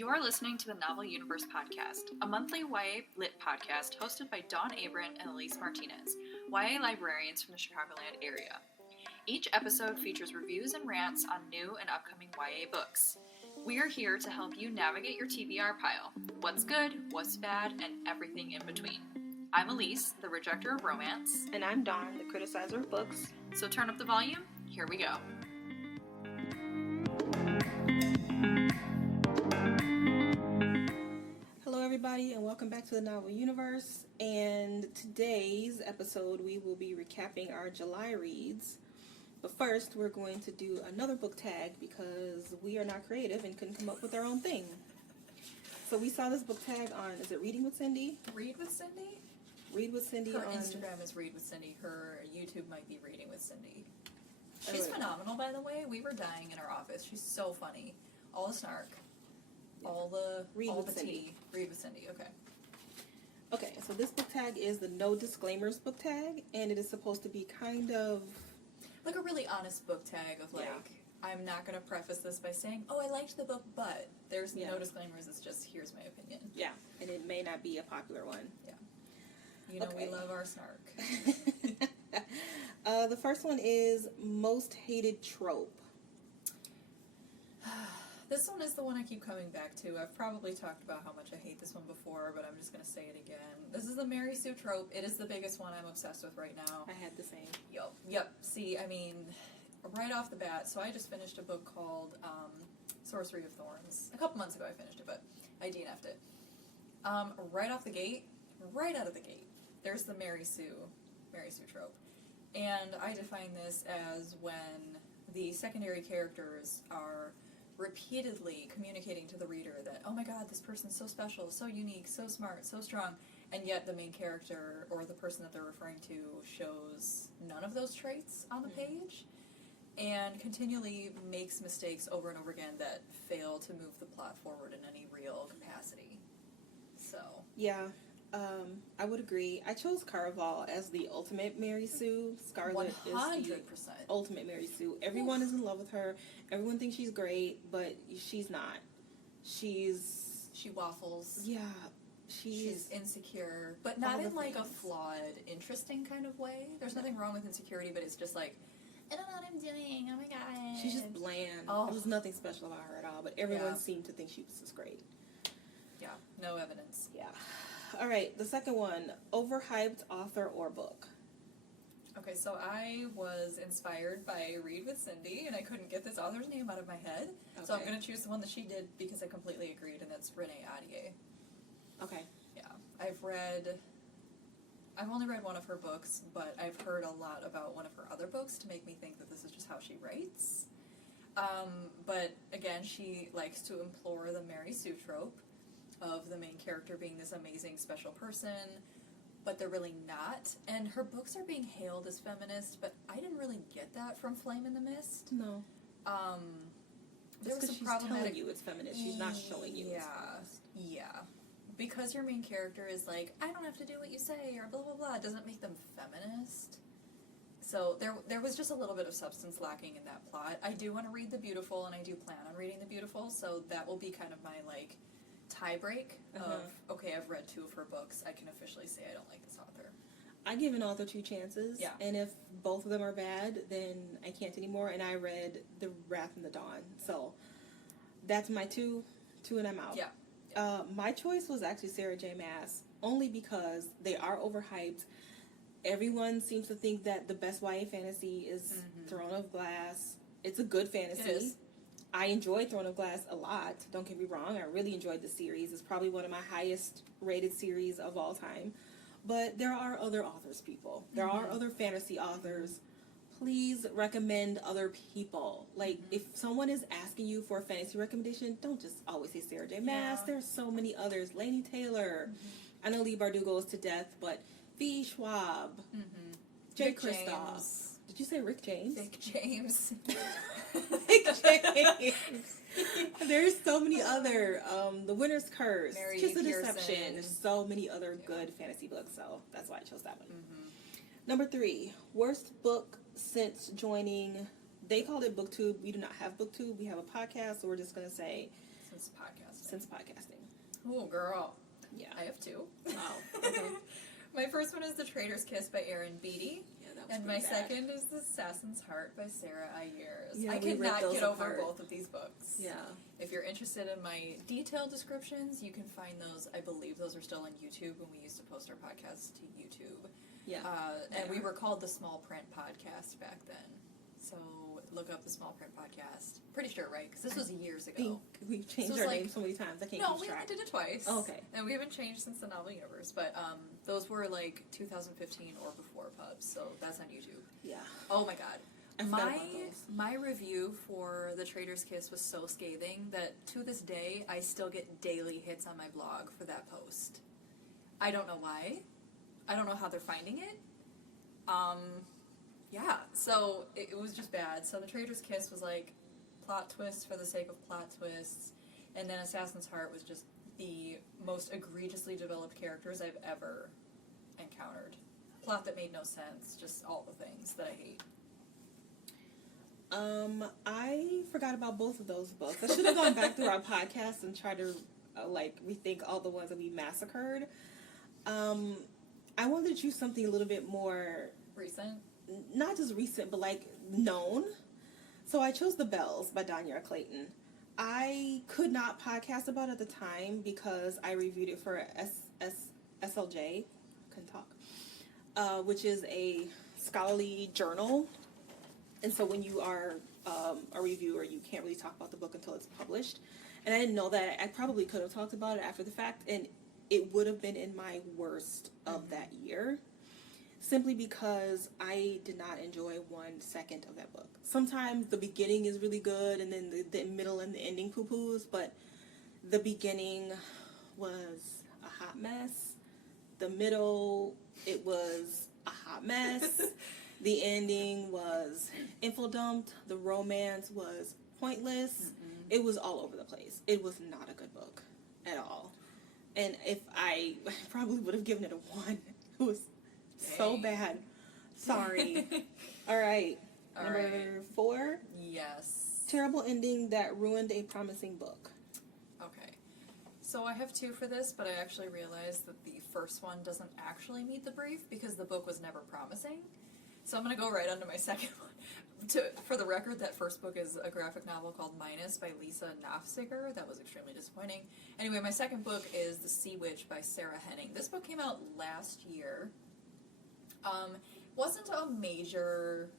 You're listening to the Novel Universe Podcast, a monthly YA lit podcast hosted by Dawn Abram and Elise Martinez, YA librarians from the Chicagoland area. Each episode features reviews and rants on new and upcoming YA books. We are here to help you navigate your TBR pile, what's good, what's bad, and everything in between. I'm Elise, the rejecter of romance. And I'm Dawn, the criticizer of books. So turn up the volume, here we go. Hello everybody and welcome back to the Novel Universe. And today's episode we will be recapping our July reads. But first we're going to do another book tag because we are not creative and couldn't come up with our own thing. So we saw this book tag on, is it Reading with Cindy? Read with Cindy? Read with Cindy. Her on Instagram is Read with Cindy. Her YouTube might be Reading with Cindy. She's phenomenal, by the way. We were dying in our office. She's so funny. All the snark. All the tea. Read with Cindy. Okay. Okay, so this book tag is the No Disclaimers book tag, and it is supposed to be kind of like a really honest book tag of like, I'm not going to preface this by saying, oh, I liked the book, but there's no disclaimers. It's just, here's my opinion. Yeah, and it may not be a popular one. Yeah. You know, we love our snark. The first one is Most Hated Trope. This one is the one I keep coming back to. I've probably talked about how much I hate this one before, but I'm just going to say it again. This is the Mary Sue trope. It is the biggest one I'm obsessed with right now. I had the same. Yep. See, I mean, right off the bat, so I just finished a book called Sorcery of Thorns. A couple months ago I finished it, but I DNF'd it. Right out of the gate, there's the Mary Sue trope. And I define this as when the secondary characters are repeatedly communicating to the reader that, oh my god, this person's so special, so unique, so smart, so strong, and yet the main character or the person that they're referring to shows none of those traits on the page and continually makes mistakes over and over again that fail to move the plot forward in any real capacity. So yeah, I would agree. I chose Caraval as the ultimate Mary Sue. Scarlet 100%. Is the ultimate Mary Sue. Everyone is in love with her. Everyone thinks she's great, but she's not. She waffles. Yeah. She's insecure, but not in like a flawed, interesting kind of way. There's nothing wrong with insecurity, but it's just like, I don't know what I'm doing. Oh my god. She's just bland. Oh. There was nothing special about her at all, but everyone seemed to think she was just great. Yeah. No evidence. Yeah. All right, the second one, overhyped author or book. Okay, so I was inspired by Read with Cindy, and I couldn't get this author's name out of my head, so I'm going to choose the one that she did because I completely agreed, and that's Renee Ahdieh. Okay. Yeah, I've only read one of her books, but I've heard a lot about one of her other books to make me think that this is just how she writes. But again, she likes to implore the Mary Sue trope of the main character being this amazing special person, but they're really not. And her books are being hailed as feminist, but I didn't really get that from Flame in the Mist. No. There was she's telling you it's feminist. She's not showing you it's feminist. Yeah. Because your main character is like, I don't have to do what you say, or blah, blah, blah. It doesn't make them feminist. So there was just a little bit of substance lacking in that plot. I do want to read The Beautiful, and I do plan on reading The Beautiful, so that will be kind of my, like, tie break of, okay, I've read 2 of her books, I can officially say I don't like this author. I give an author 2 chances, and if both of them are bad, then I can't anymore, and I read The Wrath and the Dawn, so that's my 2 and I'm out. Yeah. My choice was actually Sarah J. Maas, only because they are overhyped. Everyone seems to think that the best YA fantasy is Throne of Glass. It's a good fantasy. It is. I enjoyed Throne of Glass a lot. Don't get me wrong. I really enjoyed the series. It's probably one of my highest rated series of all time. But there are other authors, people. There are other fantasy authors. Please recommend other people. Like, if someone is asking you for a fantasy recommendation, don't just always say Sarah J. Maas. There's so many others. Lainey Taylor. I know Lee Bardugo is to death, but V. Schwab. Jay Kristoff. Did you say Rick James? Rick James. Rick James. There's so many other, The Winter's Curse, Kiss of Deception. There's so many other good fantasy books, so that's why I chose that one. Number 3, worst book since joining, they called it BookTube. We do not have BookTube. We have a podcast, so we're just going to say Since podcasting. Oh, girl. Yeah. I have two. Wow. Okay. My first one is The Traitor's Kiss by Erin Beatty. Yeah, that was And my pretty bad. second is The Assassin's Heart by Sarah Ayers. Yeah, I we ripped cannot those get over apart. both of these books. Yeah. If you're interested in my detailed descriptions, you can find those. I believe those are still on YouTube when we used to post our podcasts to YouTube. Yeah. And we were called the Small Print Podcast back then. So look up the Small Print Podcast. Pretty sure, right? Because this was years I ago. think we've changed our name so many times. I can't No, keep we track. only did it twice. Oh, okay. And we haven't changed since the Novel Universe. But those were like 2015 or before pubs. So that's on YouTube. Yeah. Oh my god. I forgot about those. My review for The Traitor's Kiss was so scathing that to this day I still get daily hits on my blog for that post. I don't know why. I don't know how they're finding it. Yeah, so it was just bad. So The Traitor's Kiss was like plot twist for the sake of plot twists, and then Assassin's Heart was just the most egregiously developed characters I've ever encountered. Plot that made no sense, just all the things that I hate. I forgot about both of those books. I should have gone back through our podcast and tried to rethink all the ones that we massacred. I wanted to choose something a little bit more Recent? not just recent, but like known. So I chose The Bells by Danya Clayton. I could not podcast about it at the time because I reviewed it for SLJ, couldn't talk, which is a scholarly journal. And so when you are a reviewer, you can't really talk about the book until it's published. And I didn't know that. I probably could have talked about it after the fact, and it would have been in my worst of that year. Simply because I did not enjoy 1 second of that book. Sometimes the beginning is really good, and then the middle and the ending poo-poos, but the beginning was a hot mess. The middle, it was a hot mess. The ending was info dumped. The romance was pointless. It was all over the place. It was not a good book at all. And if I probably would have given it a 1. It was so bad. Sorry. All right. Number 4. Yes. Terrible ending that ruined a promising book. Okay. So I have 2 for this, but I actually realized that the first one doesn't actually meet the brief because the book was never promising. So I'm going to go right on to my second one. For the record, that first book is a graphic novel called Minus by Lisa Nafziger. That was extremely disappointing. Anyway, my second book is The Sea Witch by Sarah Henning. This book came out last year. Wasn't a major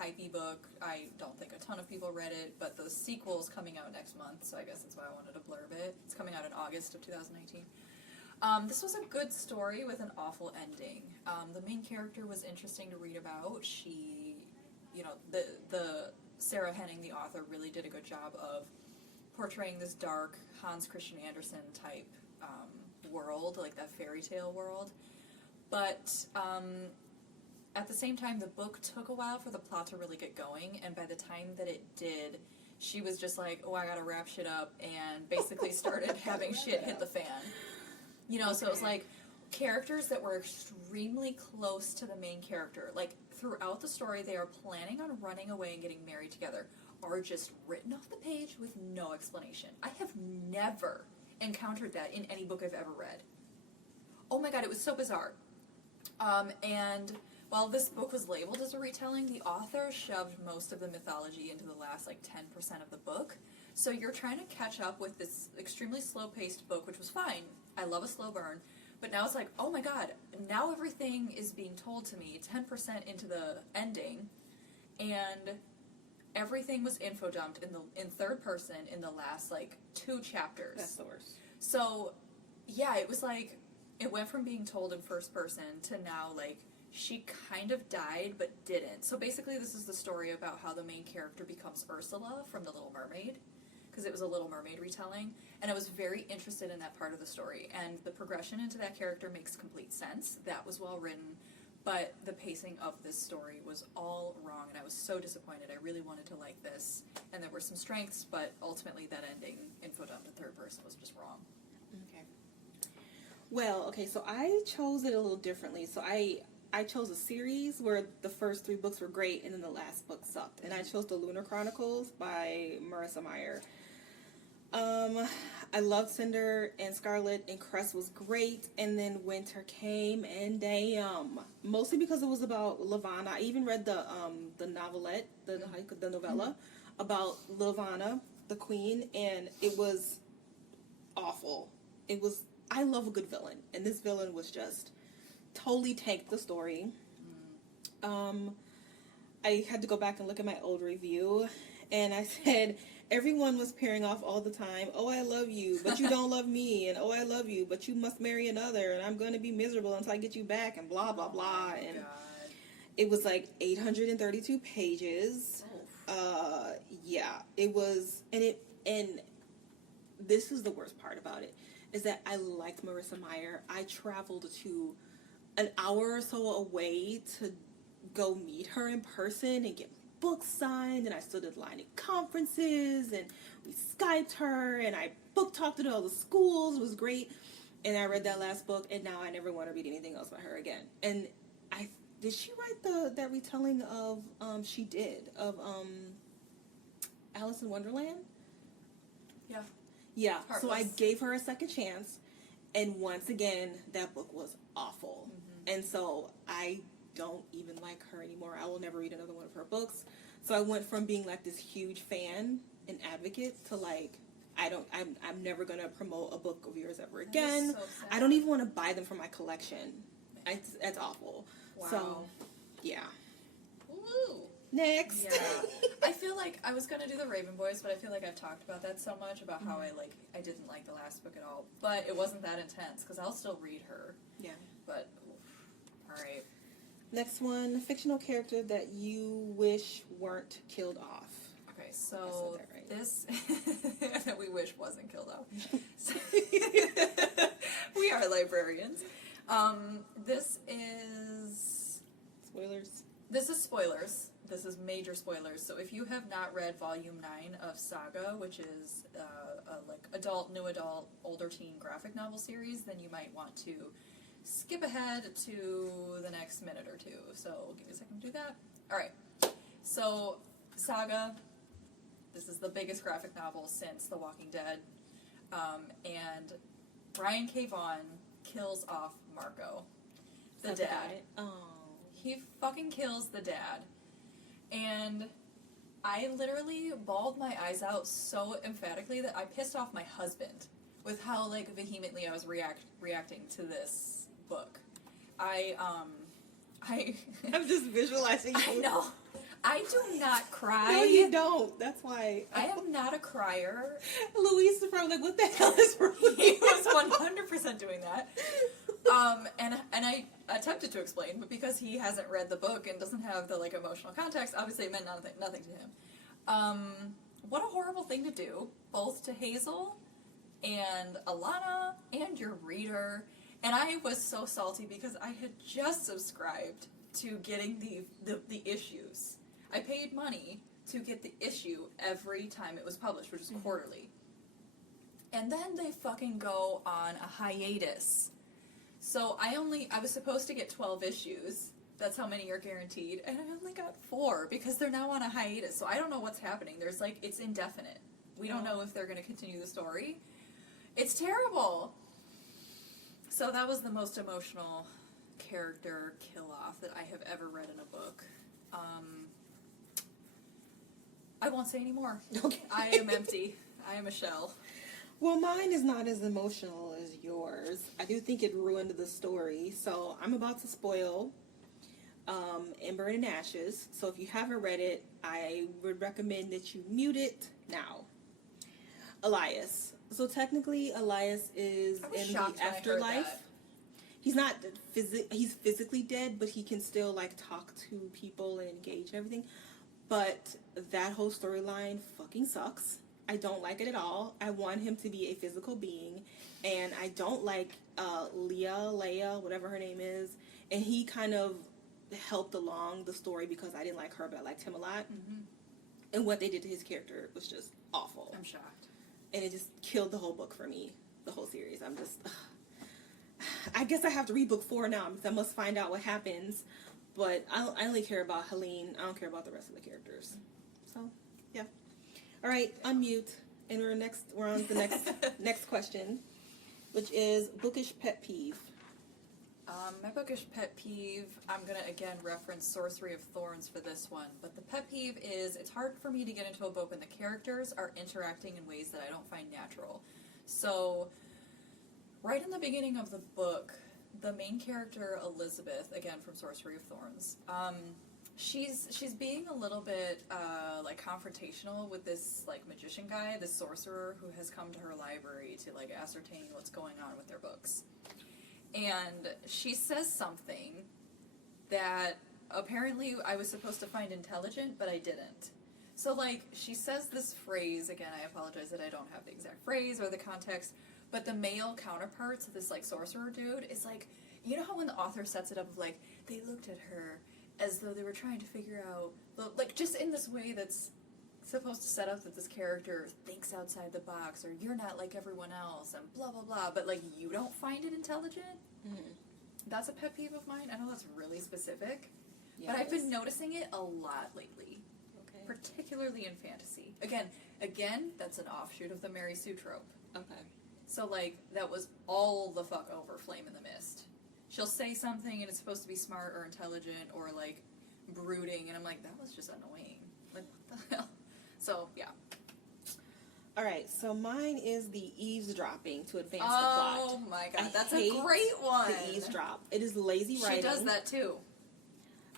hypey book. I don't think a ton of people read it, but the sequel is coming out next month, so I guess that's why I wanted to blurb it. It's coming out in August of 2019. This was a good story with an awful ending. The main character was interesting to read about. She, the Sarah Henning, the author, really did a good job of portraying this dark Hans Christian Andersen type world, like that fairy tale world. But at the same time, the book took a while for the plot to really get going, and by the time that it did, she was just like, oh, I gotta wrap shit up, and basically started having shit hit the fan. So it was like characters that were extremely close to the main character. Like, throughout the story, they are planning on running away and getting married together, are just written off the page with no explanation. I have never encountered that in any book I've ever read. Oh my god, it was so bizarre. And while this book was labeled as a retelling, the author shoved most of the mythology into the last, 10% of the book. So you're trying to catch up with this extremely slow-paced book, which was fine. I love a slow burn. But now it's like, oh my god, now everything is being told to me 10% into the ending, and everything was info dumped in third person in the last, 2 chapters. That's the worst. So, yeah, it was like, it went from being told in first person to now, she kind of died but didn't. So basically this is the story about how the main character becomes Ursula from The Little Mermaid, because it was a Little Mermaid retelling, and I was very interested in that part of the story, and the progression into that character makes complete sense. That was well written, but the pacing of this story was all wrong, and I was so disappointed. I really wanted to like this, and there were some strengths, but ultimately that ending, info dump in third person, was just wrong. Okay. Well, okay, so I chose it a little differently. So I chose a series where the first 3 books were great, and then the last book sucked. And I chose The Lunar Chronicles by Marissa Meyer. I loved Cinder and Scarlet, and Crest was great, and then Winter came, and damn, mostly because it was about Levana. I even read the novelette, the novella about Levana, the queen, and it was awful. I love a good villain, and this villain was just totally tanked the story. I had to go back and look at my old review, and I said, everyone was pairing off all the time. Oh, I love you, but you don't love me. And oh, I love you, but you must marry another. And I'm going to be miserable until I get you back. And blah, blah, blah. And it was like 832 pages. Yeah, it was. And this is the worst part about it, is that I liked Marissa Meyer. I traveled to an hour or so away to go meet her in person and get books signed, and I stood in line at conferences, and we Skyped her, and I book talked to all the schools. It was great. And I read that last book, and now I never want to read anything else by her again. And did she write that retelling of she did of Alice in Wonderland? Yeah. Heartless. So I gave her a second chance, and once again that book was awful. And so I don't even like her anymore. I will never read another one of her books. So I went from being like this huge fan and advocate to like, I'm never gonna promote a book of yours ever again. So I don't even want to buy them for my collection. That's awful. Wow. So, yeah. Woo. Next. Yeah. I feel like I was gonna do the Raven Boys, but I feel like I've talked about that so much about how I didn't like the last book at all. But it wasn't that intense because I'll still read her. Yeah. But all right. Next one, fictional character that you wish weren't killed off. Okay, so right. This that we wish wasn't killed off. We are librarians. This is spoilers. This is spoilers. This is major spoilers. So if you have not read Volume 9 of Saga, which is a like adult, new adult, older teen graphic novel series, then you might want to skip ahead to the next minute or two. So give me a second to do that. Alright. So Saga, this is the biggest graphic novel since The Walking Dead. And Brian K. Vaughan kills off Marco, the dad. Oh. He fucking kills the dad. And I literally bawled my eyes out so emphatically that I pissed off my husband with how like vehemently I was reacting to this book. I'm just visualizing you. I know. I do not cry. No, you don't. That's why. I am not a crier. Louise is probably like, what the hell is wrong with He you? was 100% doing that. And I attempted to explain, but because he hasn't read the book and doesn't have the like emotional context, obviously it meant nothing to him. What a horrible thing to do, both to Hazel and Alana and your reader. And I was so salty because I had just subscribed to getting the issues. I paid money to get the issue every time it was published, which is quarterly. And then they fucking go on a hiatus. So I was supposed to get 12 issues. That's how many are guaranteed. And I only got 4 because they're now on a hiatus. So I don't know what's happening. There's like, it's indefinite. We don't know if they're going to continue the story. It's terrible. So that was the most emotional character kill-off that I have ever read in a book. I won't say any more. Okay. I am empty. I am a shell. Well, mine is not as emotional as yours. I do think it ruined the story. So I'm about to spoil Ember and Ashes. So if you haven't read it, I would recommend that you mute it now. Elias. So technically, Elias is in the afterlife. He's not he's physically dead, but he can still like talk to people and engage and everything. But that whole storyline fucking sucks. I don't like it at all. I want him to be a physical being, and I don't like Leia, whatever her name is. And he kind of helped along the story because I didn't like her, but I liked him a lot. Mm-hmm. And what they did to his character was just awful. I'm shocked. And it just killed the whole book for me, the whole series. I'm just... I guess I have to read book 4 now because I must find out what happens. But I only care about Helene. I don't care about the rest of the characters. So, yeah. All right, unmute. And we're on the next question, which is bookish pet peeve. My bookish pet peeve, I'm going to again reference Sorcery of Thorns for this one, but the pet peeve is it's hard for me to get into a book when the characters are interacting in ways that I don't find natural. So, right in the beginning of the book, the main character, Elizabeth, again from Sorcery of Thorns, she's being a little bit like confrontational with this like magician guy, this sorcerer who has come to her library to like ascertain what's going on with their books. And she says something that apparently I was supposed to find intelligent, but I didn't. So, like, she says this phrase, again, I apologize that I don't have the exact phrase or the context, but the male counterparts of this, like, sorcerer dude is like, you know how when the author sets it up, like, they looked at her as though they were trying to figure out, like, just in this way that's supposed to set up that this character thinks outside the box, or you're not like everyone else, and blah blah blah, but like you don't find it intelligent. That's a pet peeve of mine. I know that's really specific, but I've been noticing it a lot lately, particularly in fantasy. Again, that's an offshoot of the Mary Sue trope. Okay. So like that was all the fuck over Flame in the Mist. She'll say something and it's supposed to be smart or intelligent or like brooding, and I'm like, that was just annoying. Like what the hell? So, yeah. All right, so mine is the eavesdropping to advance the plot. Oh my god, that's a great one. The eavesdrop. It is lazy writing. She does that too.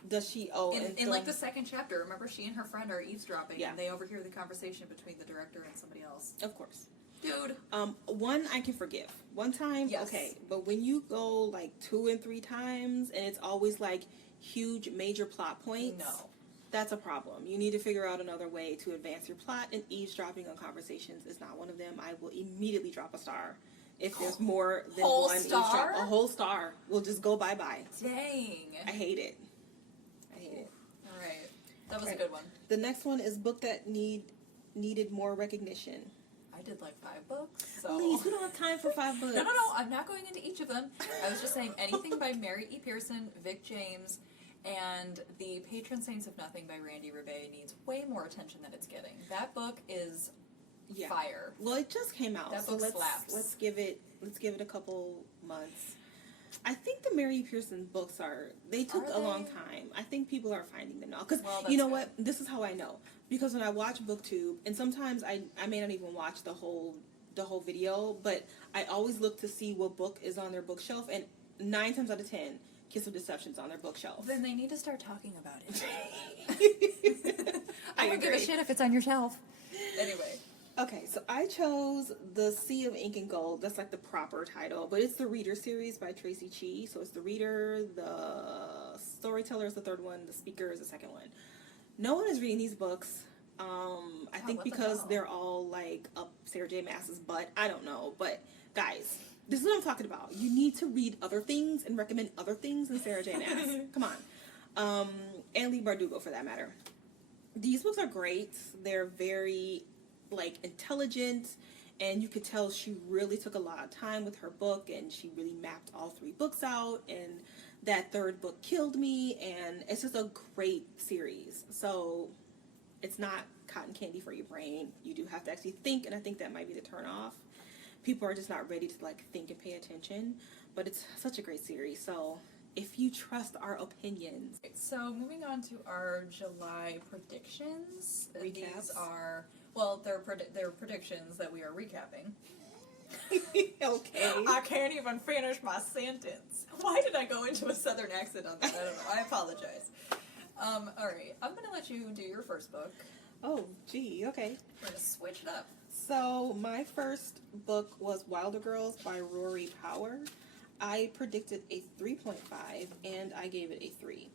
Does she? Oh, in like the second chapter, remember she and her friend are eavesdropping, and they overhear the conversation between the director and somebody else. Of course. Dude. One I can forgive. One time, okay, but when you go like 2 and 3 times, and it's always like huge major plot points. No. That's a problem. You need to figure out another way to advance your plot, and eavesdropping on conversations is not one of them. I will immediately drop a star. If there's more than one eavesdrop, a whole star will just go bye-bye. Dang. I hate it. All right. That was a good one. The next one is book that needed more recognition. I did like 5 books, so... Elise, we don't have time for 5 books. No, I'm not going into each of them. I was just saying anything by Mary E. Pearson, Vic James, and The Patron Saints of Nothing by Randy Rebay needs way more attention than it's getting. That book is fire. Well, it just came out, that book slaps. Let's give it a couple months. I think the Mary Pearson books they took a long time. I think people are finding them now. Because, you know what? This is how I know. Because when I watch BookTube, and sometimes I may not even watch the whole video, but I always look to see what book is on their bookshelf, and 9 times out of 10, Kiss of Deception's on their bookshelf. Then they need to start talking about it. I don't give a shit if it's on your shelf. Anyway. Okay, so I chose The Sea of Ink and Gold. That's like the proper title, but it's the Reader series by Tracy Chee. So it's the Reader, the Storyteller is the 3rd one, the Speaker is the 2nd one. No one is reading these books. I think because they're all like up Sarah J. Maas's butt. I don't know, but guys, this is what I'm talking about. You need to read other things and recommend other things than Sarah J. Maas. Come on. And Lee Bardugo, for that matter. These books are great. They're very like intelligent, and you could tell she really took a lot of time with her book, and she really mapped all 3 books out, and that 3rd book killed me, and it's just a great series. So it's not cotton candy for your brain. You do have to actually think, and I think that might be the turn off. People are just not ready to like think and pay attention, but it's such a great series. So if you trust our opinions. So moving on to our July predictions. Recaps. These are, well, they're predictions that we are recapping. Okay. I can't even finish my sentence. Why did I go into a southern accent on that? I don't know. I apologize. Alright, I'm going to let you do your first book. Oh, gee, okay. We're going to switch it up. So, my first book was Wilder Girls by Rory Power. I predicted a 3.5, and I gave it a 3.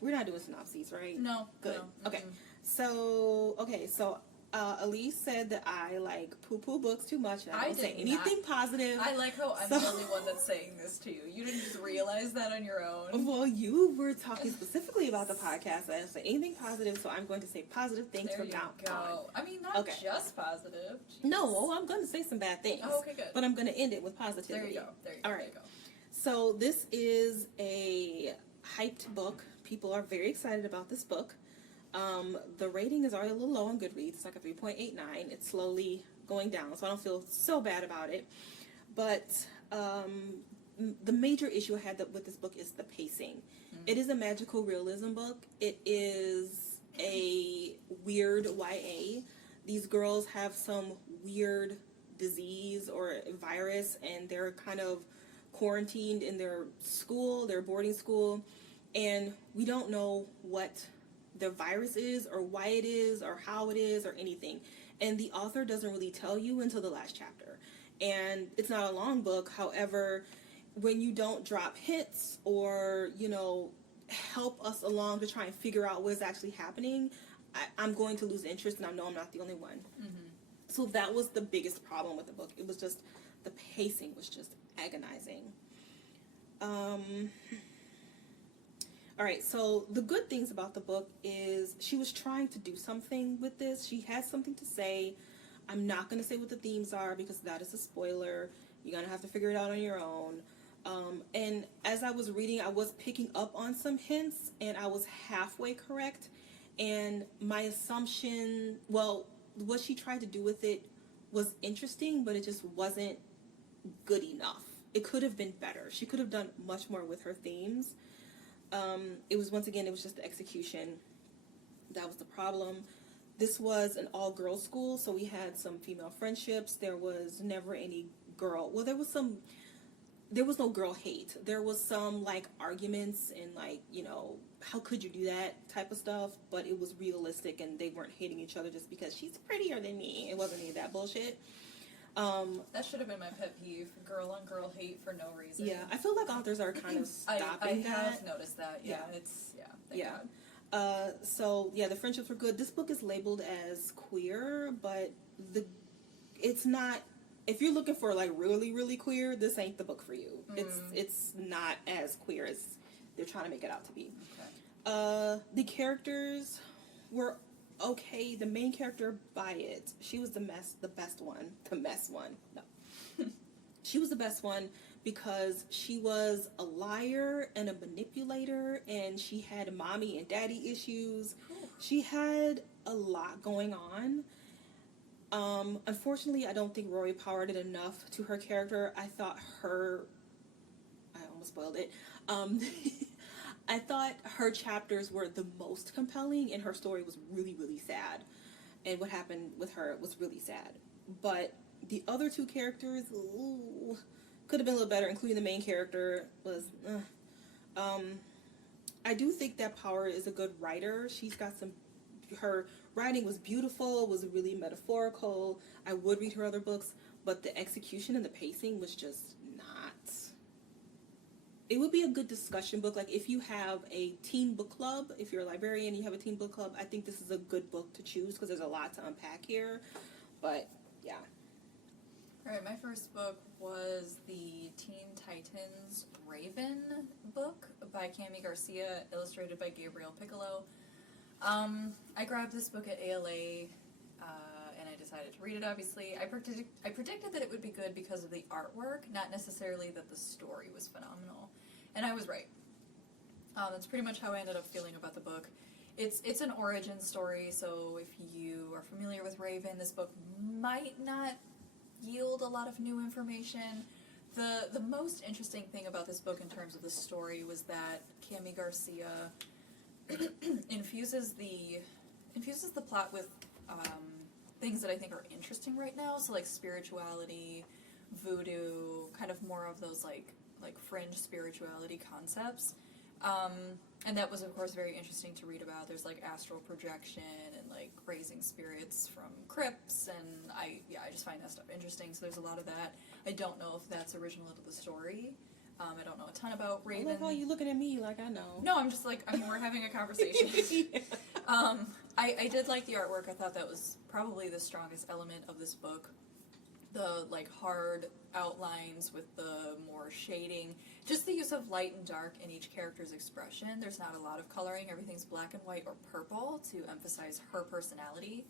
We're not doing synopses, right? No. Good. No. Okay. So, Elise said that I like poo-poo books too much, and I don't say anything positive. I like how I'm the only one that's saying this to you. You didn't just realize that on your own. Well, you were talking specifically about the podcast. I didn't say anything positive, so I'm going to say positive things from now on. I mean, not just positive. Jeez. No, I'm going to say some bad things. Oh, okay, good. But I'm going to end it with positivity. There you go. All right. So this is a hyped book. People are very excited about this book. The rating is already a little low on Goodreads. It's like a 3.89. It's slowly going down, so I don't feel so bad about it. But the major issue I had with this book is the pacing. Mm-hmm. It is a magical realism book. It is a weird YA. These girls have some weird disease or virus, and they're kind of quarantined in their school, their boarding school, and we don't know what the virus is or why it is or how it is or anything. And the author doesn't really tell you until the last chapter. And it's not a long book. However, when you don't drop hints or, help us along to try and figure out what is actually happening, I'm going to lose interest, and I know I'm not the only one. Mm-hmm. So that was the biggest problem with the book. It was just, the pacing was just agonizing. All right, so the good things about the book is she was trying to do something with this. She has something to say. I'm not going to say what the themes are because that is a spoiler. You're going to have to figure it out on your own. And as I was reading, I was picking up on some hints, and I was halfway correct. And my assumption, well, what she tried to do with it was interesting, but it just wasn't good enough. It could have been better. She could have done much more with her themes. It was just the execution. That was the problem. This was an all-girls school, so we had some female friendships. There was never any girl. Well, there was no girl hate. There was some, arguments and, how could you do that type of stuff, but it was realistic, and they weren't hating each other just because she's prettier than me. It wasn't any of that bullshit. That should have been my pet peeve, girl-on-girl hate for no reason. Yeah, I feel like authors are kind of stopping that. I have noticed that, thank God. So, the friendships were good. This book is labeled as queer, but it's not, if you're looking for, really, really queer, this ain't the book for you. Mm. It's not as queer as they're trying to make it out to be. Okay. The characters were okay. The main character, Bayet, she was the best one. The mess one. No. She was the best one because she was a liar and a manipulator, and she had mommy and daddy issues. Ooh. She had a lot going on. Unfortunately, I don't think Rory powered it enough to her character. I thought I almost spoiled it. I thought her chapters were the most compelling, and her story was really, really sad. And what happened with her was really sad. But the other two characters, could have been a little better, including the main character. I do think that Power is a good writer. She's got her writing was beautiful, was really metaphorical. I would read her other books, but the execution and the pacing was just not. It would be a good discussion book. If you have a teen book club, if you're a librarian, you have a teen book club, I think this is a good book to choose because there's a lot to unpack here. But, yeah. All right, my first book was the Teen Titans Raven book by Cami Garcia, illustrated by Gabriel Picolo. I grabbed this book at ALA, and I decided to read it, obviously. I predicted that it would be good because of the artwork, not necessarily that the story was phenomenal. And I was right. That's pretty much how I ended up feeling about the book. It's an origin story, so if you are familiar with Raven, this book might not yield a lot of new information. The most interesting thing about this book in terms of the story was that Cami Garcia infuses the plot with things that I think are interesting right now. So spirituality, voodoo, kind of more of those like fringe spirituality concepts. And that was of course very interesting to read about. There's astral projection and raising spirits from crypts, and I just find that stuff interesting. So there's a lot of that. I don't know if that's original to the story. I don't know a ton about Raven. I love how you looking at me like I know. No, I'm just we're having a conversation. Yeah. I did like the artwork. I thought that was probably the strongest element of this book. The hard outlines with the more shading. Just the use of light and dark in each character's expression. There's not a lot of coloring. Everything's black and white or purple to emphasize her personality.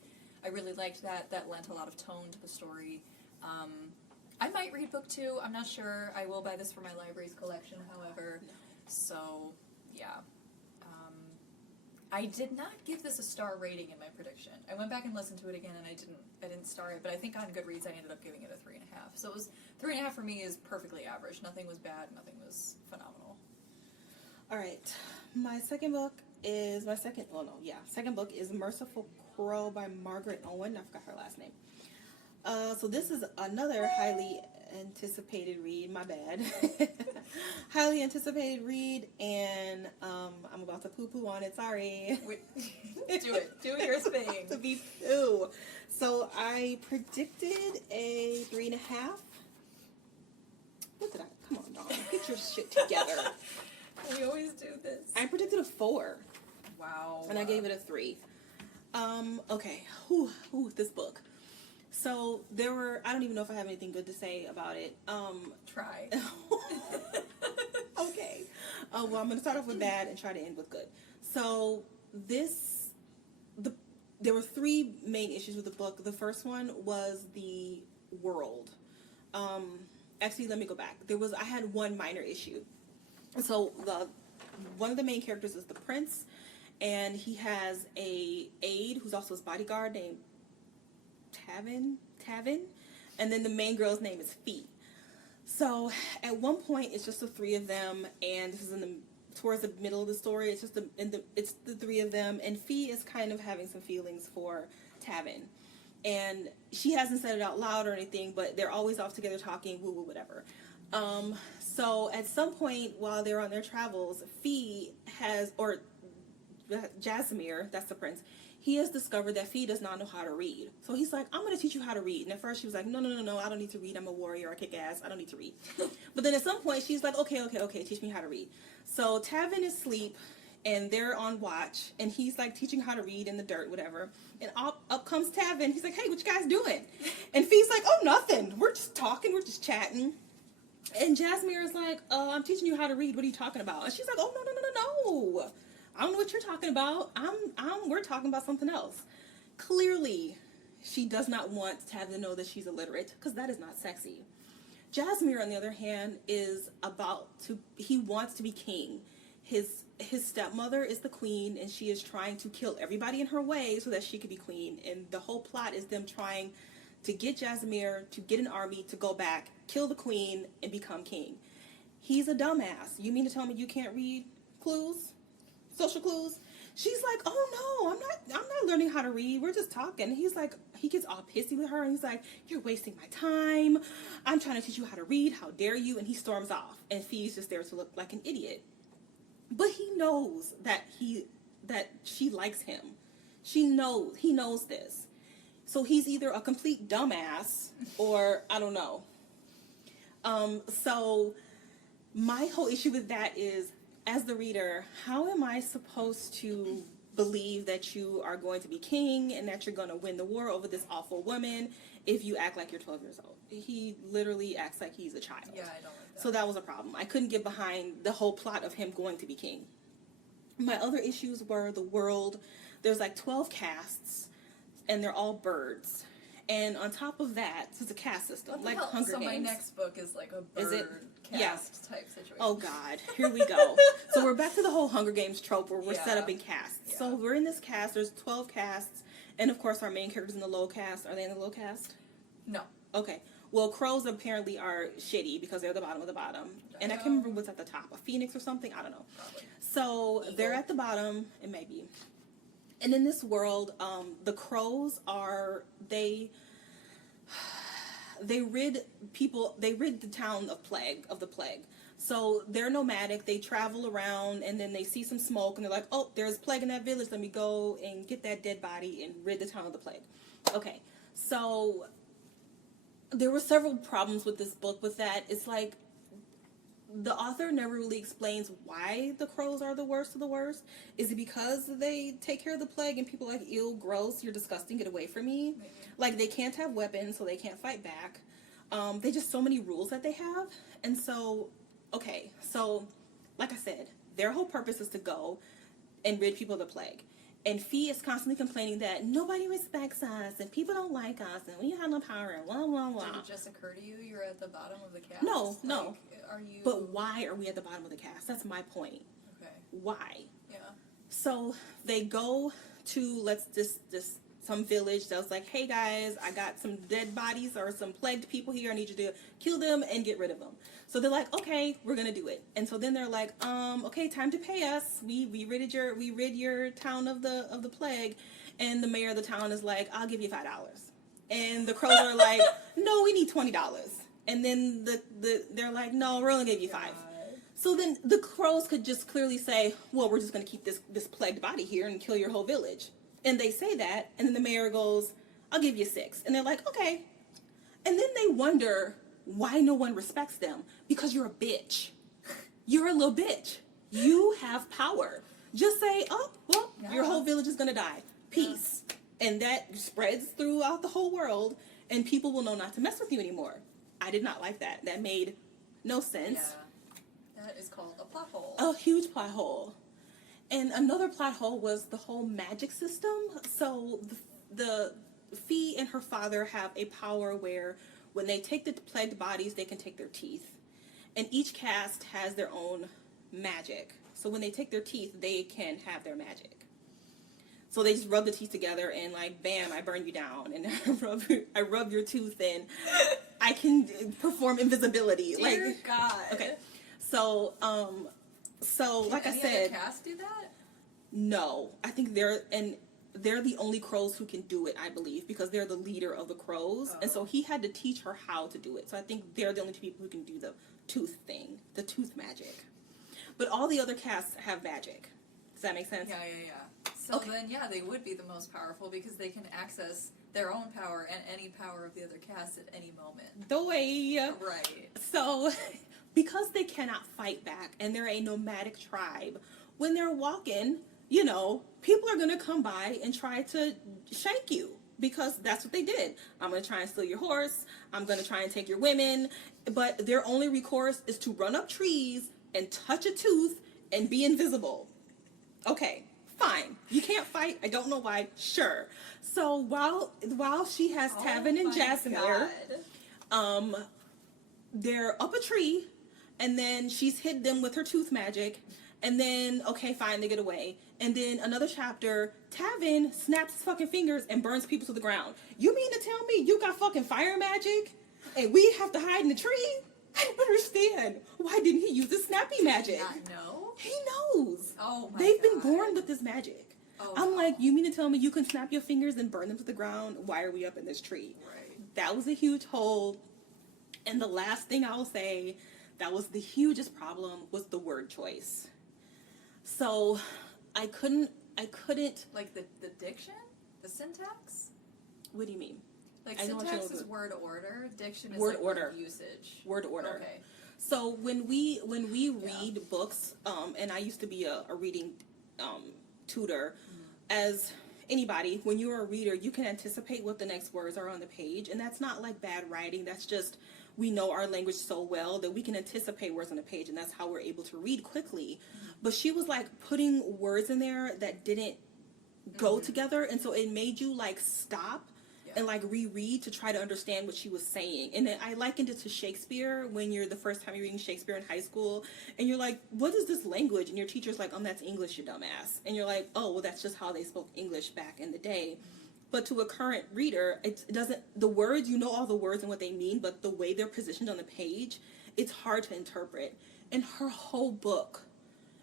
I really liked that. That lent a lot of tone to the story. I might read book 2. I'm not sure. I will buy this for my library's collection, however. So, yeah. I did not give this a star rating in my prediction. I went back and listened to it again, and I didn't star it, but I think on Goodreads I ended up giving it a 3.5. So it was 3.5 for me is perfectly average. Nothing was bad, nothing was phenomenal. All right, second book is Merciful by Margaret Owen. I forgot her last name. So this is another highly anticipated read. My bad. Highly anticipated read, and I'm about to poo-poo on it. Sorry. Do it. Do your thing. To be poo. So I predicted a 3.5. What did I? Come on, dog. Get your shit together. We always do this. I predicted a 4. Wow. And I gave it a 3. Okay. This book. So there were, I don't even know if I have anything good to say about it. Try. Okay. Well, I'm going to start off with bad and try to end with good. So there were 3 main issues with the book. The first one was the world. Actually, let me go back. I had one minor issue. So one of the main characters is the prince, and he has a aide who's also his bodyguard named Tavin, and then the main girl's name is Fee. So at one point it's just the 3 of them, and this is towards the middle of the story. It's just it's the 3 of them, and Fee is kind of having some feelings for Tavin, and she hasn't said it out loud or anything, but they're always off together talking, woo woo whatever. So at some point while they're on their travels, Jasimir, that's the prince, he has discovered that Fee does not know how to read. So he's like, I'm going to teach you how to read. And at first she was like, no, I don't need to read. I'm a warrior. I kick ass. I don't need to read. But then at some point she's like, okay, teach me how to read. So Tavin is asleep, and they're on watch, and he's like teaching how to read in the dirt, whatever. And up comes Tavin. He's like, hey, what you guys doing? And Fee's like, oh, nothing. We're just talking. We're just chatting. And Jasimir is like, I'm teaching you how to read. What are you talking about? And she's like, oh, no. I don't know what you're talking about. We're talking about something else. Clearly, she does not want Tavin to know that she's illiterate, because that is not sexy. Jasimir, on the other hand, he wants to be king. His stepmother is the queen, and she is trying to kill everybody in her way so that she could be queen. And the whole plot is them trying to get Jasimir to get an army to go back, kill the queen, and become king. He's a dumbass. You mean to tell me you can't read clues? Social clues? She's like, oh no, I'm not learning how to read. We're just talking. He's like, he gets all pissy with her, and he's like, you're wasting my time. I'm trying to teach you how to read. How dare you? And he storms off. And Fee's just there to look like an idiot. But he knows that she likes him. He knows this. So he's either a complete dumbass or I don't know. So my whole issue with that is, as the reader, how am I supposed to believe that you are going to be king and that you're going to win the war over this awful woman if you act like you're 12 years old? He literally acts like he's a child. Yeah, I don't like that. So that was a problem. I couldn't get behind the whole plot of him going to be king. My other issues were the world. There's like 12 castes, and they're all birds. And on top of that, it's a caste system, like Hunger Games. So my next book is like a bird caste type situation. Oh God, here we go. So we're back to the whole Hunger Games trope where we're set up in castes. Yeah. So we're in this cast. There's 12 castes, and of course our main characters in the low caste. Are they in the low caste? No. Okay. Well, crows apparently are shitty because they're the bottom of the bottom. And I can't remember what's at the top. A phoenix or something? I don't know. Probably. So they're at the bottom, and maybe. And in this world, the crows are, they rid the town of the plague. So they're nomadic, they travel around, and then they see some smoke, and they're like, oh, there's plague in that village, let me go and get that dead body and rid the town of the plague. Okay, so there were several problems with this book with that. It's like, the author never really explains why the crows are the worst of the worst. Is it because they take care of the plague and people are like, ew, gross, you're disgusting, get away from me? Maybe. Like, they can't have weapons, so they can't fight back. They just so many rules that they have. And so, okay, so, like I said, their whole purpose is to go and rid people of the plague. And Fee is constantly complaining that nobody respects us and people don't like us and we have no power and blah, blah, blah. Did it just occur to you you're at the bottom of the cast? No. Are you... But why are we at the bottom of the cast? That's my point. Okay. Why? Yeah. So they go to some village that was like, hey guys, I got some dead bodies or some plagued people here. I need you to kill them and get rid of them. So they're like, okay, we're gonna do it. And so then they're like, okay, time to pay us. We rid your town of the plague. And the mayor of the town is like, I'll give you $5. And the crows are like, no, we need $20. And then they're like, no, we're only gonna give you $5. So then the crows could just clearly say, well, we're just gonna keep this plagued body here and kill your whole village. And they say that, and then the mayor goes, I'll give you $6. And they're like, okay. And then they wonder why no one respects them. Because you're a bitch. You're a little bitch. You have power. Just say, oh, well, your whole village is going to die. Peace. And that spreads throughout the whole world, and people will know not to mess with you anymore. I did not like that. That made no sense. Yeah. That is called a plot hole. A huge plot hole. And another plot hole was the whole magic system. So the Fee and her father have a power where when they take the plagued bodies, they can take their teeth. And each caste has their own magic. So when they take their teeth, they can have their magic. So they just rub the teeth together and like, bam, I burn you down. And I rub your tooth and I can perform invisibility. Dear God. Okay. So like I said, other casts do that? No, I think they're the only crows who can do it, I believe, because they're the leader of the crows, and so he had to teach her how to do it. So I think they're the only two people who can do the tooth thing, the tooth magic. But all the other casts have magic. Does that make sense? Yeah. So then, they would be the most powerful because they can access their own power and any power of the other casts at any moment. The way. Right. So, because they cannot fight back and they're a nomadic tribe, when they're walking, people are going to come by and try to shank you because that's what they did. I'm going to try and steal your horse. I'm going to try and take your women. But their only recourse is to run up trees and touch a tooth and be invisible. Okay, fine. You can't fight. I don't know why. Sure. So while she has Tavin and Jasmine, they're up a tree, and then she's hid them with her tooth magic. And then, okay, fine, they get away. And then another chapter, Tavin snaps his fucking fingers and burns people to the ground. You mean to tell me you got fucking fire magic and we have to hide in the tree? I don't understand. Why didn't he use the snappy magic? Did he not know? He knows. Oh my They've God. been born with this magic. Oh, I'm like, you mean to tell me you can snap your fingers and burn them to the ground? Why are we up in this tree? Right. That was a huge hole. And the last thing I will say that was the hugest problem was the word choice. So I couldn't like the diction, the syntax. What do you mean? Like syntax is word order, diction is word like order. word usage. Word order. Okay. So when we read books, and I used to be a reading tutor, as anybody, when you're a reader, you can anticipate what the next words are on the page, and that's not like bad writing. That's just we know our language so well that we can anticipate words on the page, and that's how we're able to read quickly. But she was like putting words in there that didn't go together, and so it made you like stop and like reread to try to understand what she was saying. And then I likened it to Shakespeare when you're the first time you're reading Shakespeare in high school, and you're like, what is this language? And your teacher's like, that's English, you dumbass. And you're like, oh, well, that's just how they spoke English back in the day. But to a current reader, it doesn't, the words, you know all the words and what they mean, but the way they're positioned on the page, it's hard to interpret. And her whole book,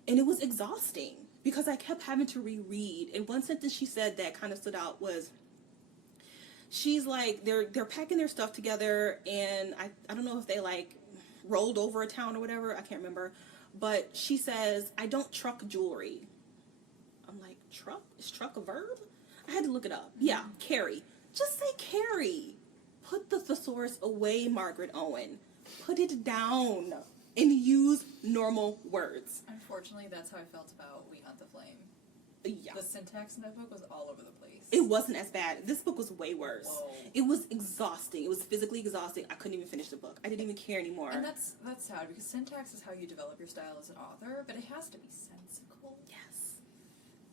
and it was exhausting because I kept having to reread. And one sentence she said that kind of stood out was, she's like, they're packing their stuff together, and I don't know if they like rolled over a town or whatever, I can't remember, but she says, I don't truck jewelry. I'm like, truck? Is truck a verb? I had to look it up. Yeah, carry. Just say carry. Put the thesaurus away, Margaret Owen. Put it down and use normal words. Unfortunately, that's how I felt about We Hunt the Flame. Yeah. The syntax in that book was all over the place. It wasn't as bad. This book was way worse. Whoa. It was exhausting. It was physically exhausting. I couldn't even finish the book. I didn't even care anymore. And that's sad because syntax is how you develop your style as an author, but it has to be sensical. Yes.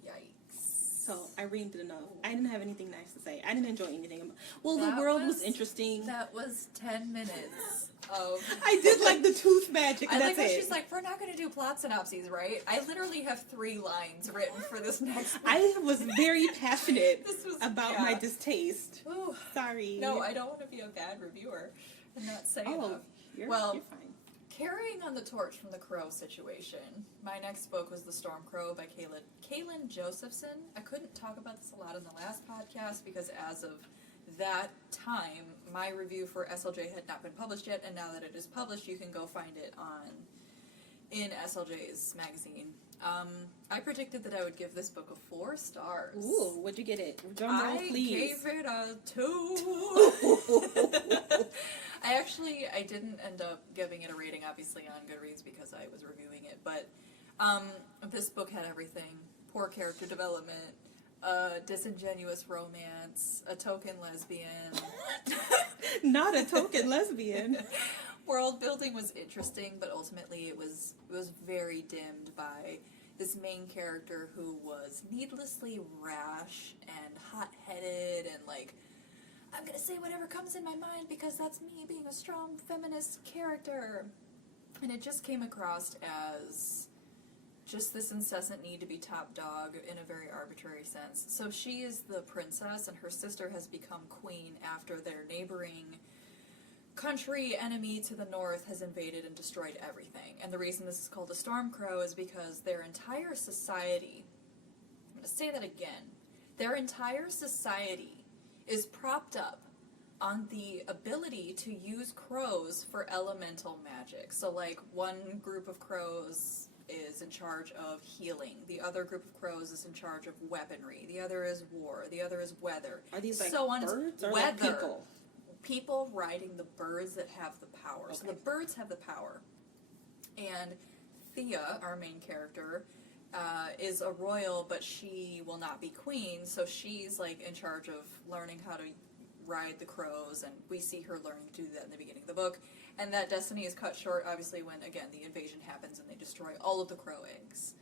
Yikes. So I reamed it enough. I didn't have anything nice to say. I didn't enjoy anything. Well, the world was interesting. That was 10 minutes of... I did like the tooth magic, and that's like it. She's like, we're not going to do plot synopses, right? I literally have 3 lines written for this next one. I was very passionate about my distaste. Ooh. Sorry. No, I don't want to be a bad reviewer and not say enough. You're fine. Carrying on the torch from the crow situation, my next book was The Storm Crow by Kaylen Josephson. I couldn't talk about this a lot in the last podcast because as of that time, my review for SLJ had not been published yet, and now that it is published, you can go find it in SLJ's magazine. I predicted that I would give this book a 4 stars. Ooh, what'd you get it? Drum roll, please. I gave it a 2. I didn't end up giving it a rating, obviously, on Goodreads because I was reviewing it, but this book had everything. Poor character development, disingenuous romance, a token lesbian. Not a token lesbian. World building was interesting, but ultimately it was very dimmed by this main character who was needlessly rash and hot-headed and like, I'm gonna say whatever comes in my mind because that's me being a strong feminist character. And it just came across as just this incessant need to be top dog in a very arbitrary sense. So she is the princess and her sister has become queen after their neighboring country enemy to the north has invaded and destroyed everything. And the reason this is called a Storm Crow is because their entire society, I'm going to say that again, their entire society is propped up on the ability to use crows for elemental magic. So like one group of crows is in charge of healing, the other group of crows is in charge of weaponry, the other is war, the other is weather. Are these like so on birds or weather. like people? People riding the birds that have the power. Okay. So the birds have the power. And Thea, our main character, is a royal, but she will not be queen, so she's like in charge of learning how to ride the crows, and we see her learning to do that in the beginning of the book. And that destiny is cut short, obviously, when, again, the invasion happens and they destroy all of the crow eggs.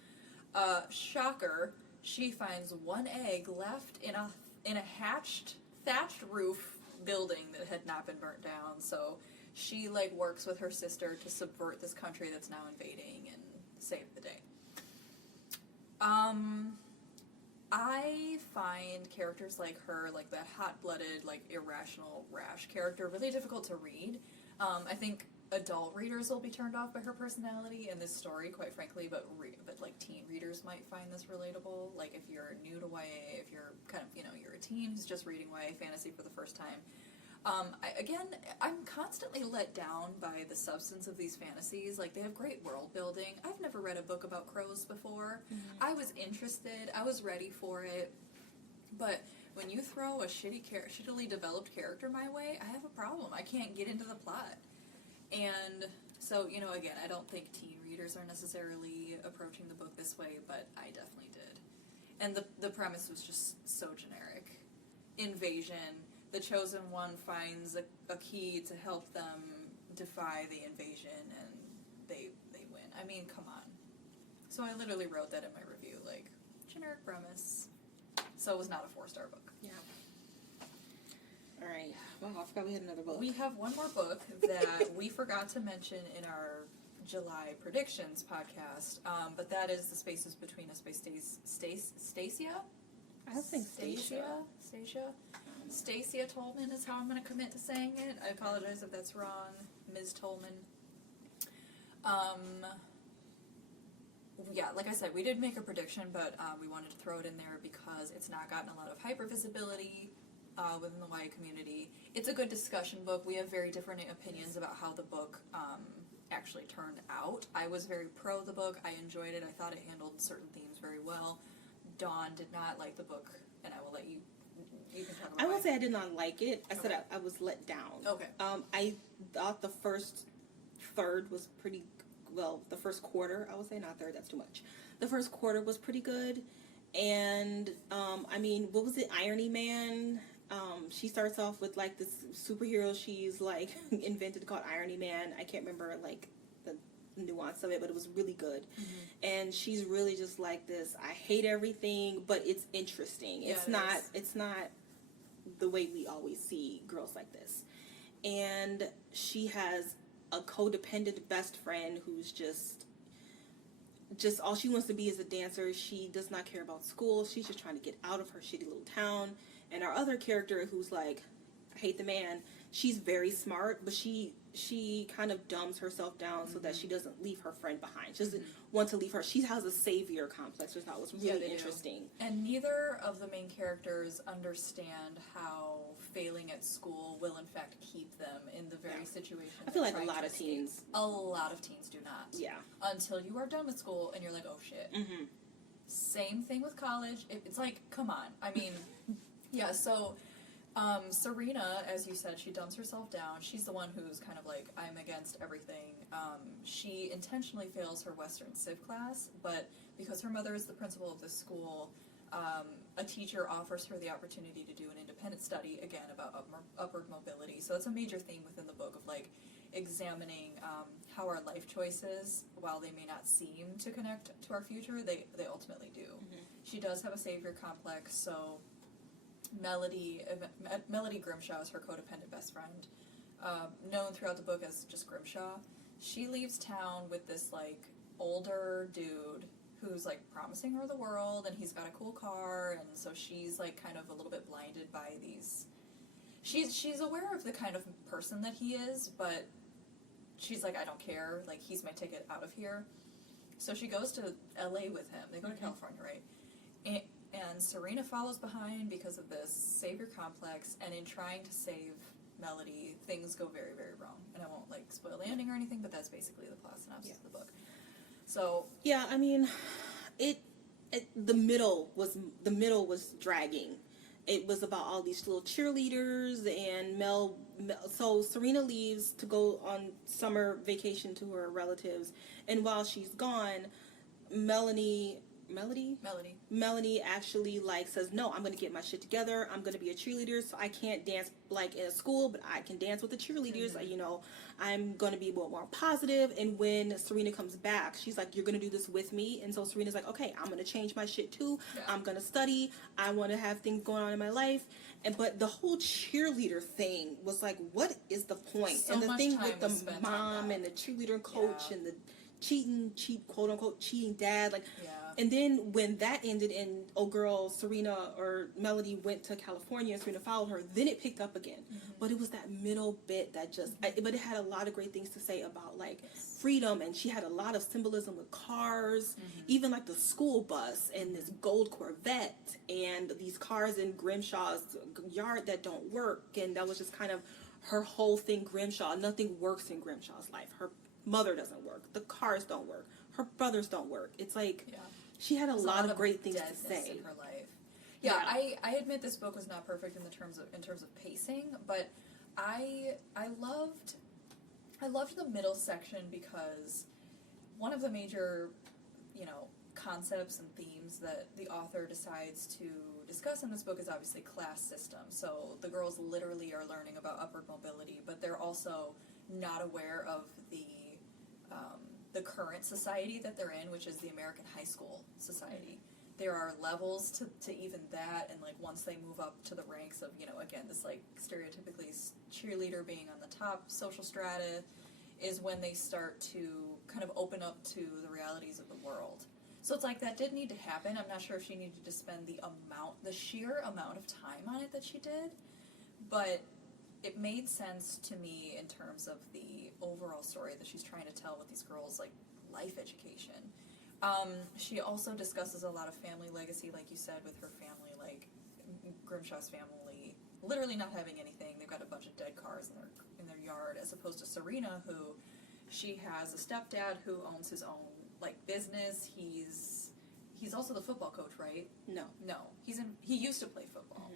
Shocker, she finds one egg left in a thatched roof building that had not been burnt down, so she like works with her sister to subvert this country that's now invading and save the day. I find characters like her, like that hot-blooded, like irrational, rash character, really difficult to read. I think adult readers will be turned off by her personality and this story, quite frankly, but like teen readers might find this relatable. Like if you're new to YA, if you're kind of, you're a teen who's just reading YA fantasy for the first time. I'm constantly let down by the substance of these fantasies. Like, they have great world building. I've never read a book about crows before. Mm-hmm. I was interested. I was ready for it. But when you throw a shittily developed character my way, I have a problem. I can't get into the plot. And so, again, I don't think teen readers are necessarily approaching the book this way, but I definitely did. And the premise was just so generic. Invasion. The Chosen One finds a key to help them defy the invasion, and they win. I mean, come on. So I literally wrote that in my review, like, generic premise. So it was not a 4-star book. Yeah. All right. Well, I forgot we had another book. We have one more book that we forgot to mention in our July predictions podcast, but that is The Spaces Between Us by Stacia? I think Stacia. Stacia Tolman is how I'm going to commit to saying it. I apologize if that's wrong, Ms. Tolman. Yeah, like I said, we did make a prediction, but we wanted to throw it in there because it's not gotten a lot of hyper-visibility within the YA community. It's a good discussion book. We have very different opinions about how the book actually turned out. I was very pro the book. I enjoyed it. I thought it handled certain themes very well. Dawn did not like the book, and I will let you can talk about it. I won't say I did not like it. I said I was let down. Okay. I thought the first third was pretty, well, the first quarter, I would say, not third, that's too much. The first quarter was pretty good, and, what was it, Irony Man? She starts off with, this superhero she's, invented called Irony Man. I can't remember, the nuance of it, but it was really good. And she's really just like this, I hate everything, but it's interesting. Yeah, It's not the way we always see girls like this. And she has a codependent best friend who's just all she wants to be is a dancer. She does not care about school. She's just trying to get out of her shitty little town. And our other character, who's like, I hate the man, she's very smart, but she kind of dumbs herself down so that she doesn't leave her friend behind. She doesn't want to leave her. She has a savior complex, which I thought was really interesting. And neither of the main characters understand how failing at school will in fact keep them in the very situation. I feel like a lot of teens do not. Yeah. Until you are done with school and you're like, oh shit. Same thing with college. It's like, come on. I mean, yeah, so Serena, as you said, she dumps herself down. She's the one who's kind of like, I'm against everything. She intentionally fails her Western Civ class, but because her mother is the principal of the school, a teacher offers her the opportunity to do an independent study, again, about upward mobility. So that's a major theme within the book of, like, examining how our life choices, while they may not seem to connect to our future, they ultimately do. She does have a savior complex, so Melody Grimshaw is her codependent best friend, known throughout the book as just Grimshaw. She leaves town with this, like, older dude who's, like, promising her the world, and he's got a cool car, and so she's, like, kind of a little bit blinded by these... She's aware of the kind of person that he is, but she's like, I don't care, like, he's my ticket out of here. So she goes to LA with him. They go to California, right? And Serena follows behind because of this savior complex, and in trying to save Melody, things go very, very wrong. And I won't, like, spoil the ending or anything, but that's basically the plot synopsis of the book. So yeah, I mean, the middle was dragging. It was about all these little cheerleaders, and so Serena leaves to go on summer vacation to her relatives, and while she's gone, Melody actually, like, says, no, I'm going to get my shit together. I'm going to be a cheerleader, so I can't dance, like, in a school, but I can dance with the cheerleaders. You know, I'm going to be more positive. And when Serena comes back, she's like, you're going to do this with me. And so Serena's like, okay, I'm going to change my shit too. Yeah. I'm going to study. I want to have things going on in my life. But the whole cheerleader thing was like, what is the point? So and the much thing time with the mom and the cheerleader coach and the quote unquote cheating dad, like. Yeah. And then when that ended and Serena or Melody went to California and Serena followed her, then it picked up again. But it was that middle bit that just, but it had a lot of great things to say about, like, freedom, and she had a lot of symbolism with cars, even like the school bus and this gold Corvette and these cars in Grimshaw's yard that don't work. And that was just kind of her whole thing. Grimshaw, nothing works in Grimshaw's life. Her mother doesn't work. The cars don't work. Her brothers don't work. It's like... Yeah. She had a lot of great things to say in her life. Yeah, I admit this book was not perfect in terms of pacing, but I loved the middle section because one of the major, concepts and themes that the author decides to discuss in this book is obviously class system. So the girls literally are learning about upward mobility, but they're also not aware of the current society that they're in, which is the American high school society. There are levels to even that, and, like, once they move up to the ranks of, again, this, like, stereotypically cheerleader being on the top social strata is when they start to kind of open up to the realities of the world. So it's like, that did need to happen. I'm not sure if she needed to spend the sheer amount of time on it that she did, but it made sense to me in terms of the overall story that she's trying to tell with these girls, like, life education. She also discusses a lot of family legacy, like you said, with her family, like Grimshaw's family literally not having anything. They've got a bunch of dead cars in their yard, as opposed to Serena, who she has a stepdad who owns his own, like, business. He's also the football coach, right? No, he used to play football.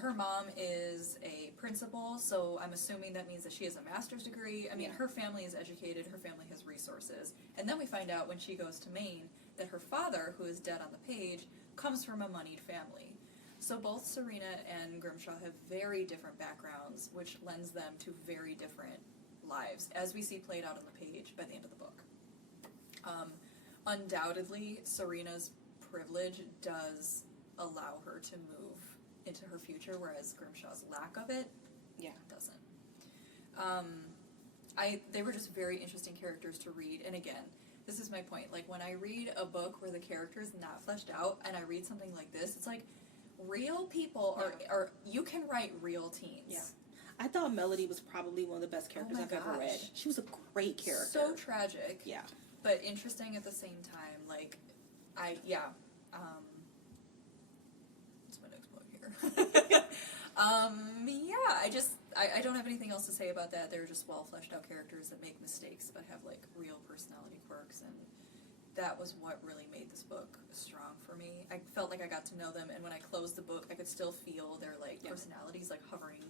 Her mom is a principal, so I'm assuming that means that she has a master's degree. I mean, her family is educated, her family has resources. And then we find out when she goes to Maine that her father, who is dead on the page, comes from a moneyed family. So both Serena and Grimshaw have very different backgrounds, which lends them to very different lives, as we see played out on the page by the end of the book. Undoubtedly, Serena's privilege does allow her to move into her future, whereas Grimshaw's lack of it doesn't. They were just very interesting characters to read, and again, this is my point. Like, when I read a book where the character is not fleshed out, and I read something like this, it's like, real people are you can write real teens. Yeah. I thought Melody was probably one of the best characters I've ever read. She was a great character. So tragic. Yeah. But interesting at the same time. Like, what's my next point here? I don't have anything else to say about that. They're just well fleshed out characters that make mistakes but have, like, real personality quirks, and that was what really made this book strong for me. I felt like I got to know them, and when I closed the book, I could still feel their, like, personalities, like, hovering.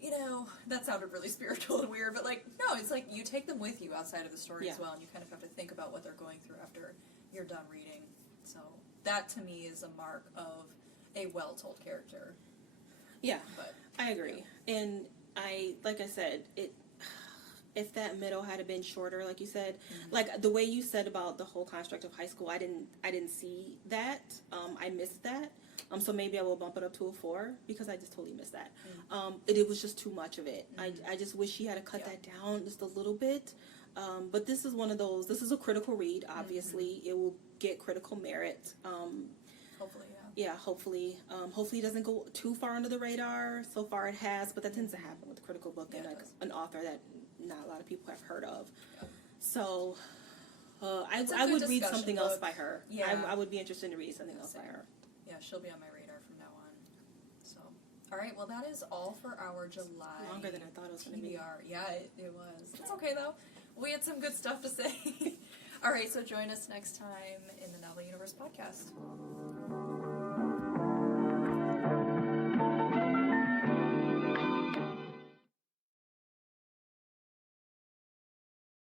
You know, that sounded really spiritual and weird, but, like, no, it's like you take them with you outside of the story as well, and you kind of have to think about what they're going through after you're done reading. So that, to me, is a mark of a well-told character. Yeah, but, I agree. Yeah. And like I said, if that middle had been shorter, like you said, like the way you said about the whole construct of high school, I didn't see that. I missed that. So maybe I will bump it up to a 4 because I just totally missed that. It was just too much of it. I just wish she had to cut that down just a little bit. But this is one of those. This is a critical read. Obviously, it will get critical merit. Hopefully, yeah, hopefully. Hopefully it doesn't go too far under the radar. So far it has, but that tends to happen with a critical book and like an author that not a lot of people have heard of. Yep. So I would read something else by her. Yeah. I would be interested to read something else by her. Yeah, she'll be on my radar from now on. So, all right, well, that is all for our July. Longer than I thought it was going to be. Yeah, it was. It's okay, though. We had some good stuff to say. All right, so join us next time in the Novel Universe podcast.